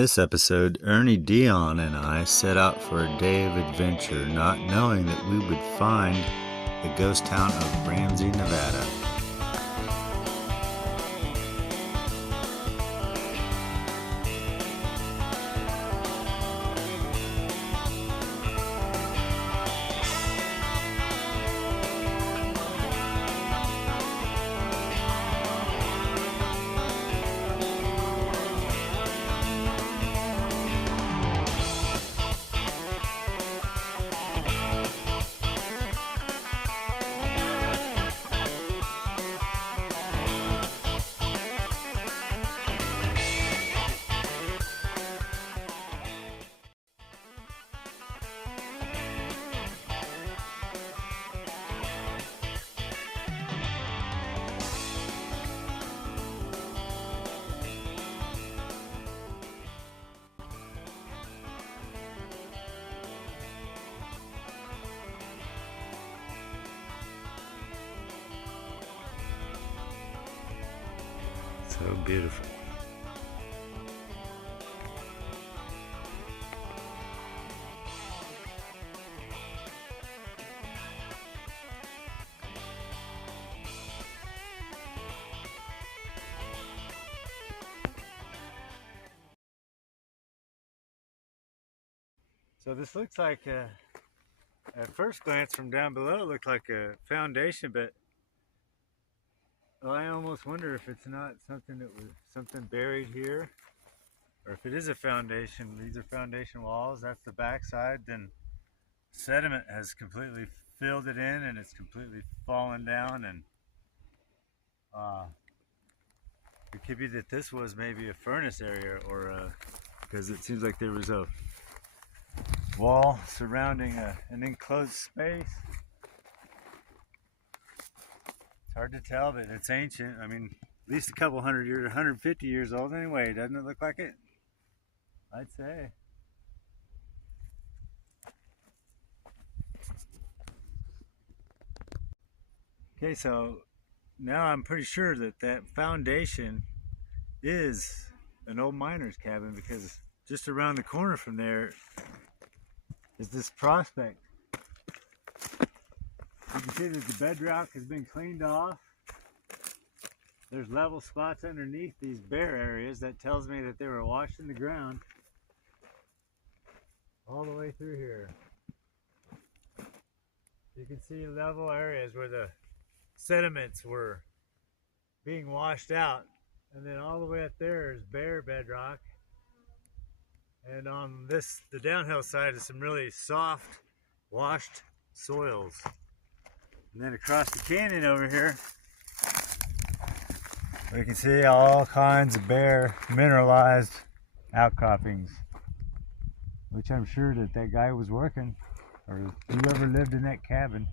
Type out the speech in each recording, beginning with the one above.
this episode, Ernie, Dion, and I set out for a day of adventure, not knowing that we would find the ghost town of Ramsey, Nevada. So beautiful. So this looks like, at first glance from down below, it looked like a foundation, but I almost wonder if it's not something that was something buried here, or if it is a foundation. These are foundation walls. That's the back side. Then sediment has completely filled it in, and it's completely fallen down. And it could be that this was maybe a furnace area, or because it seems like there was a wall surrounding an enclosed space. Hard to tell, but it's ancient. I mean, at least a couple hundred years, 150 years old anyway. Doesn't it look like it? I'd say. Okay, so now I'm pretty sure that that foundation is an old miner's cabin, because just around the corner from there is this prospect. You can see that the bedrock has been cleaned off. There's level spots underneath these bare areas. That tells me that they were washed in the ground all the way through here. You can see level areas where the sediments were being washed out. And then all the way up there is bare bedrock. And on this, the downhill side, is some really soft, washed soils. And then across the canyon over here, we can see all kinds of bare mineralized outcroppings, which I'm sure that that guy was working, or whoever lived in that cabin.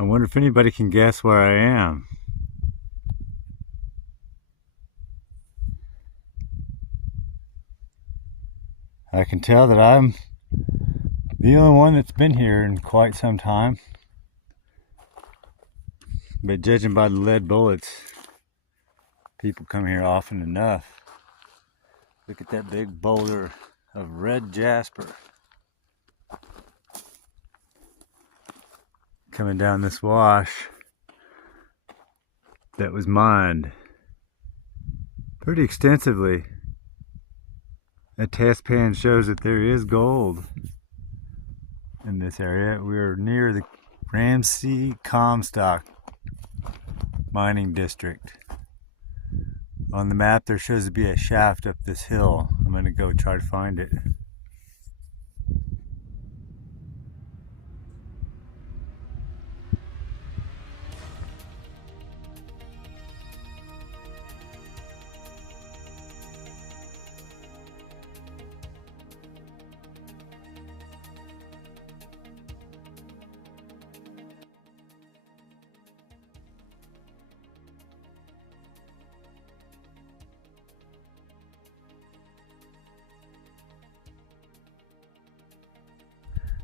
I wonder if anybody can guess where I am. I can tell that I'm the only one that's been here in quite some time. But judging by the lead bullets, people come here often enough. Look at that big boulder of red jasper coming down this wash that was mined pretty extensively. A test pan shows that there is gold in this area. We're near the Ramsey Comstock mining district. On the map there shows to be a shaft up this hill. I'm gonna go try to find it.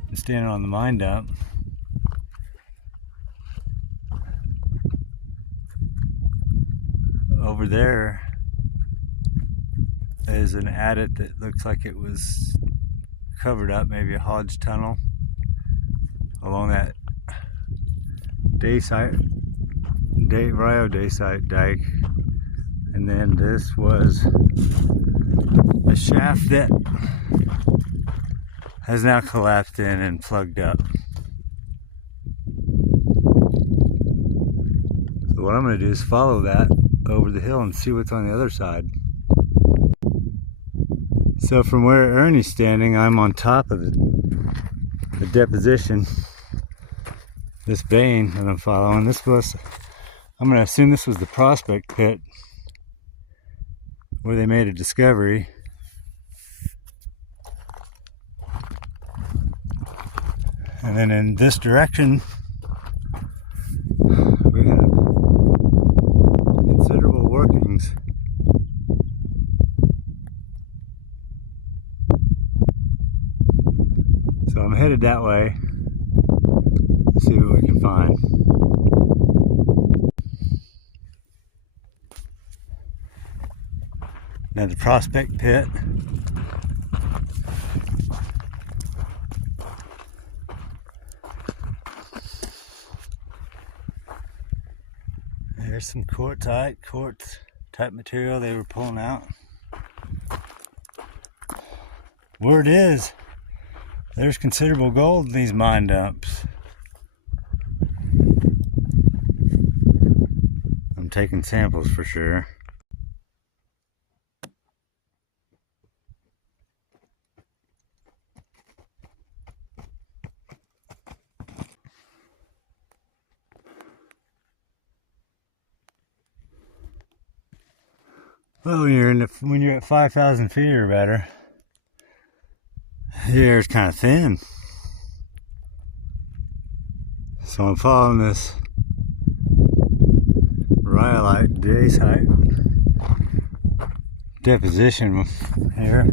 I'm standing on the mine dump. Over there is an adit that looks like it was covered up, maybe a haulage tunnel along that Rio Daysite dike. And then this was a shaft that has now collapsed in and plugged up. So what I'm going to do is follow that over the hill and see what's on the other side. So from where Ernie's standing, I'm on top of the deposition. This vein that I'm following, I'm going to assume this was the prospect pit where they made a discovery. And then in this direction, we have considerable workings. So I'm headed that way to see what we can find. Now the prospect pit. There's some quartz type material they were pulling out. Word is, there's considerable gold in these mine dumps. I'm taking samples for sure. Well, when you're at 5,000 feet or better, the air is kind of thin. So I'm following this rhyolite dacite deposition here.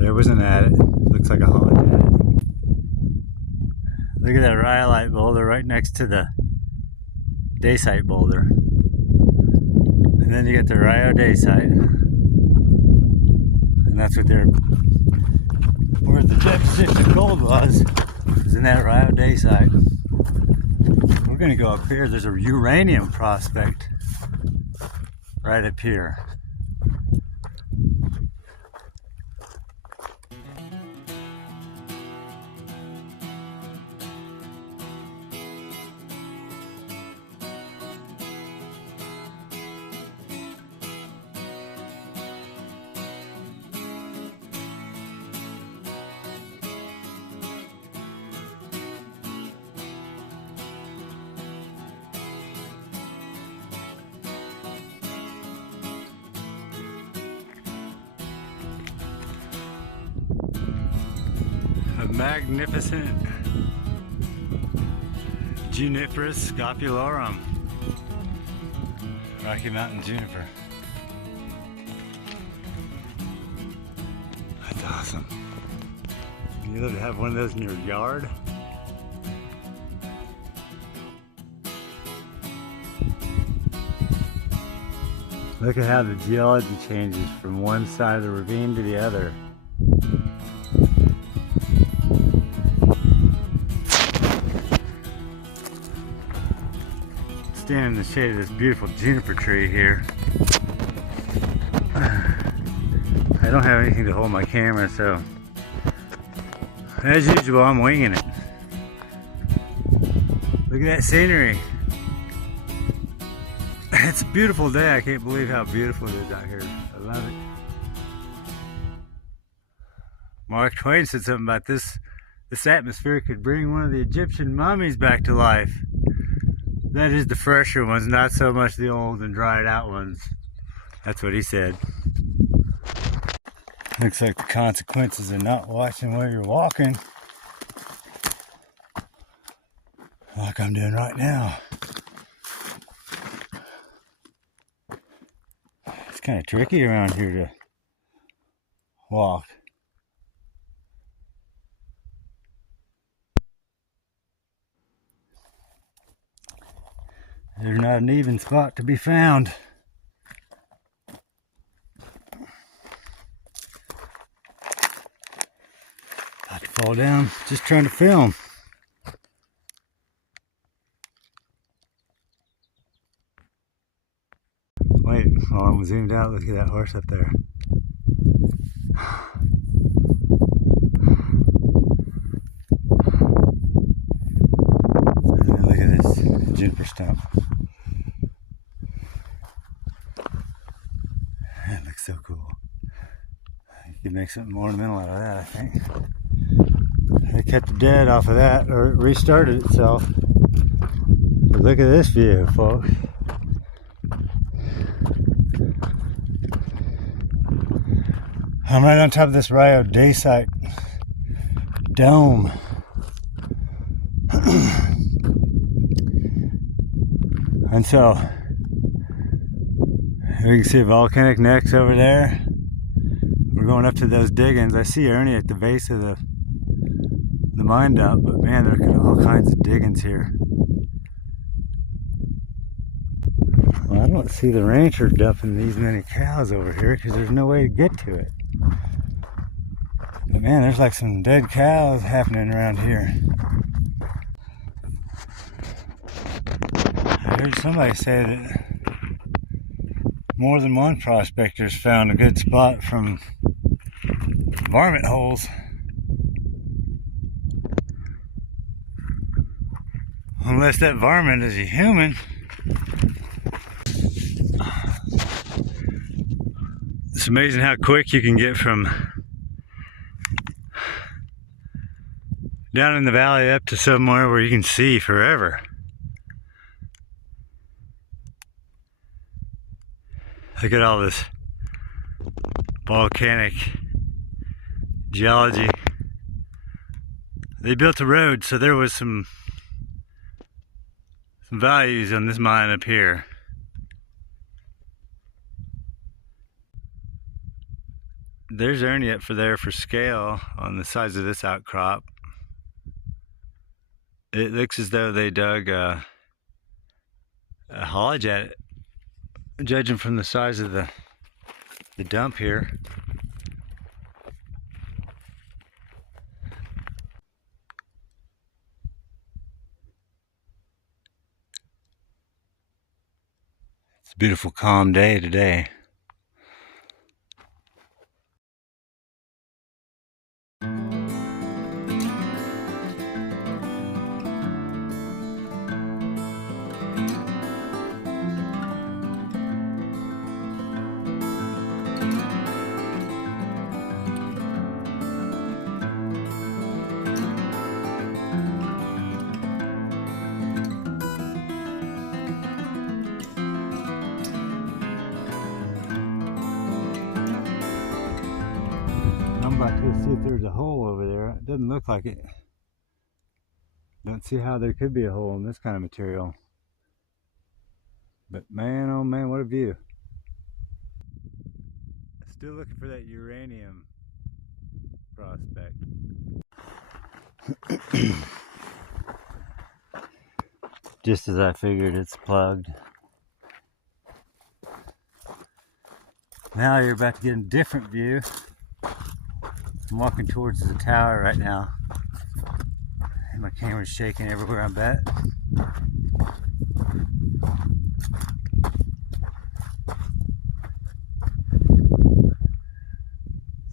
There was an adit. Looks like a hollow adit. Look at that rhyolite boulder right next to the dacite boulder, and then you get the Rio Dacite, and that's what where the deposition of gold was in that Rio Dacite. We're going to go up here. There's a uranium prospect right up here. A magnificent Juniperus scopulorum, Rocky Mountain juniper. That's awesome. You love to have one of those in your yard. Look at how the geology changes from one side of the ravine to the other. Stand in the shade of this beautiful juniper tree here. I don't have anything to hold my camera, so as usual I'm winging it. Look at that scenery. It's a beautiful day. I can't believe how beautiful it is out here. I love it. Mark Twain said something about this atmosphere could bring one of the Egyptian mummies back to life. That is the fresher ones, not so much the old and dried out ones. That's what he said. Looks like the consequences of not watching where you're walking, like I'm doing right now. It's kind of tricky around here to walk. There's not an even spot to be found. About to fall down, just trying to film. Wait, while I'm zoomed out, look at that horse up there. Look at this juniper stump. That looks so cool. You could make something ornamental out of that, I think. They kept the dead off of that, or it restarted itself. But look at this view, folks. I'm right on top of this Rio Day site dome. And so you can see volcanic necks over there. We're going up to those diggings. I see Ernie at the base of the mine dump, but man, there are all kinds of diggings here. Well, I don't see the rancher dumping these many cows over here because there's no way to get to it. But man, there's like some dead cows happening around here. I heard somebody say that more than one prospector's found a good spot from varmint holes. Unless that varmint is a human. It's amazing how quick you can get from down in the valley up to somewhere where you can see forever. Look at all this volcanic geology. They built a road, so there was some values on this mine up here. There's Ernie up for there for scale on the size of this outcrop. It looks as though they dug a haulage at it, judging from the size of the dump here. It's a beautiful, calm day today. I'm about to see if there's a hole over there. It doesn't look like it. Don't see how there could be a hole in this kind of material. But man, oh man, what a view. Still looking for that uranium prospect. Just as I figured, it's plugged. Now you're about to get a different view. I'm walking towards the tower right now. And my camera's shaking everywhere, I bet.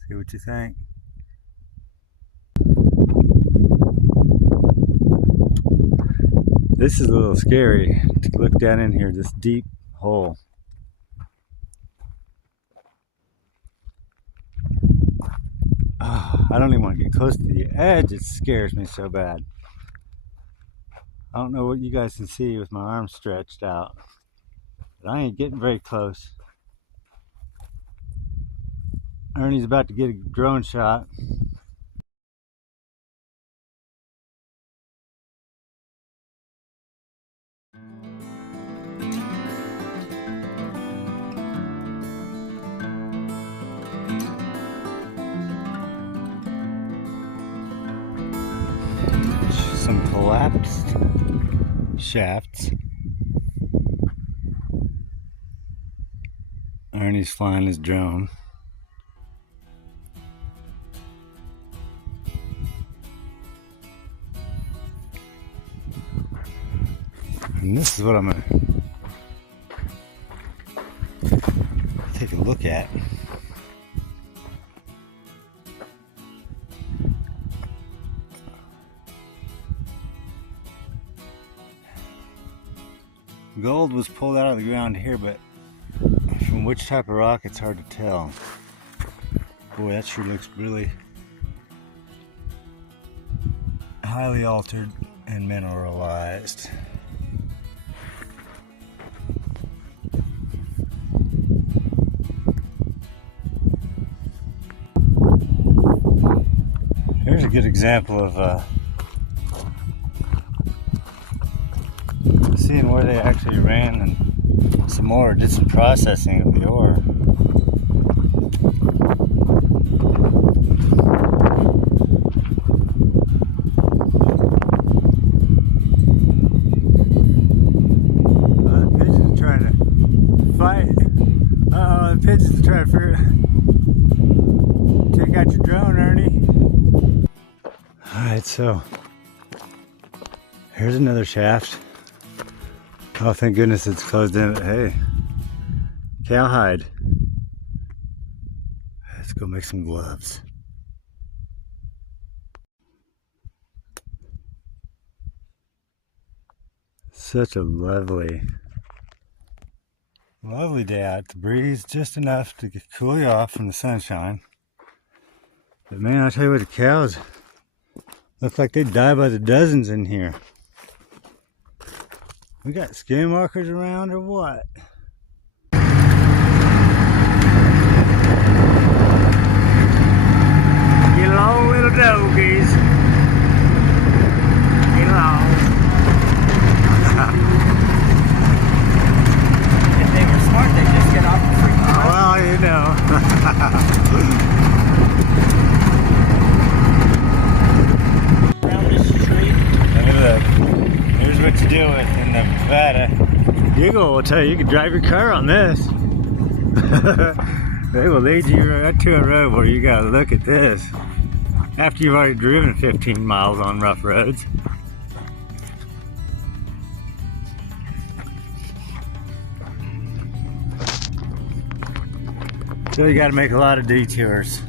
See what you think. This is a little scary to look down in here, this deep hole. Oh, I don't even want to get close to the edge. It scares me so bad. I don't know what you guys can see with my arms stretched out, but I ain't getting very close. Ernie's about to get a drone shot. Some collapsed shafts. Ernie's flying his drone. And this is what I'm gonna take a look at. Gold was pulled out of the ground here, but from which type of rock it's hard to tell. Boy, that sure looks really highly altered and mineralized. Here's a good example of seeing where they actually ran and some more, did some processing of the ore. The pigeons are trying to fight. Uh-oh, the pigeons are trying to figure out. Take out your drone, Ernie. Alright, so here's another shaft. Oh, thank goodness it's closed in. Hey, cowhide. Let's go make some gloves. Such a lovely day out. The breeze just enough to cool you off from the sunshine. But man, I tell you what, the cows look like they die by the dozens in here. We got skin markers around or what? You long little doggies. You long. If they were smart, they'd just get off the freaking road. Well, you know. Around this tree. Look. Here's what you deal with in Nevada. Eagle will tell you can drive your car on this. They will lead you right to a road where you gotta look at this after you've already driven 15 miles on rough roads. So you gotta make a lot of detours.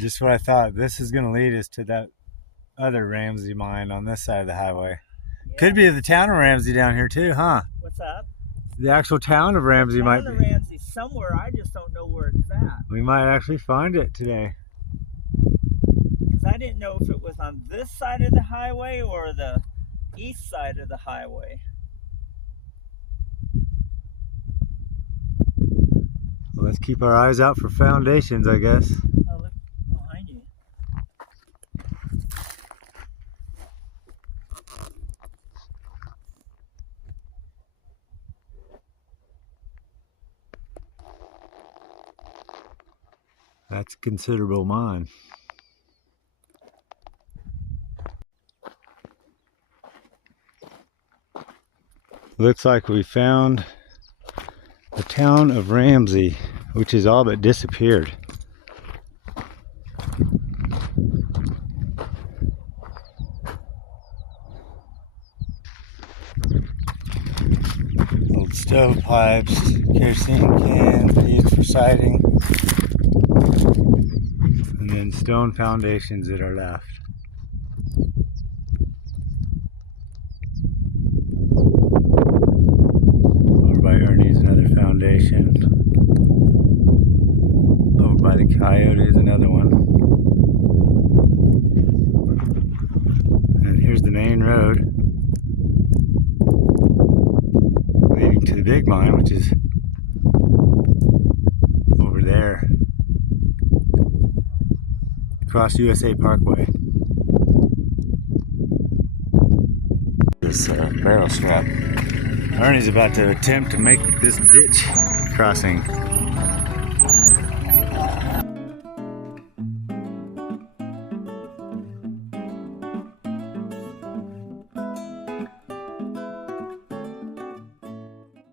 Just what I thought. This is going to lead us to that other Ramsey mine on this side of the highway. Yeah. Could be the town of Ramsey down here too, huh? What's up? The actual town of Ramsey might be. The town of Ramsey somewhere. I just don't know where it's at. We might actually find it today. Because I didn't know if it was on this side of the highway or the east side of the highway. Well, let's keep our eyes out for foundations, I guess. Oh, look behind you. That's a considerable mine. Looks like we found the town of Ramsey, which has all but disappeared. Old stovepipes, kerosene cans used for siding, and then stone foundations that are left. Over by Ernie's another foundation. Over by the Coyote is another one. And here's the main road leading to the big mine, which is over there across USA Parkway. This barrel strap. Ernie's about to attempt to make this ditch crossing.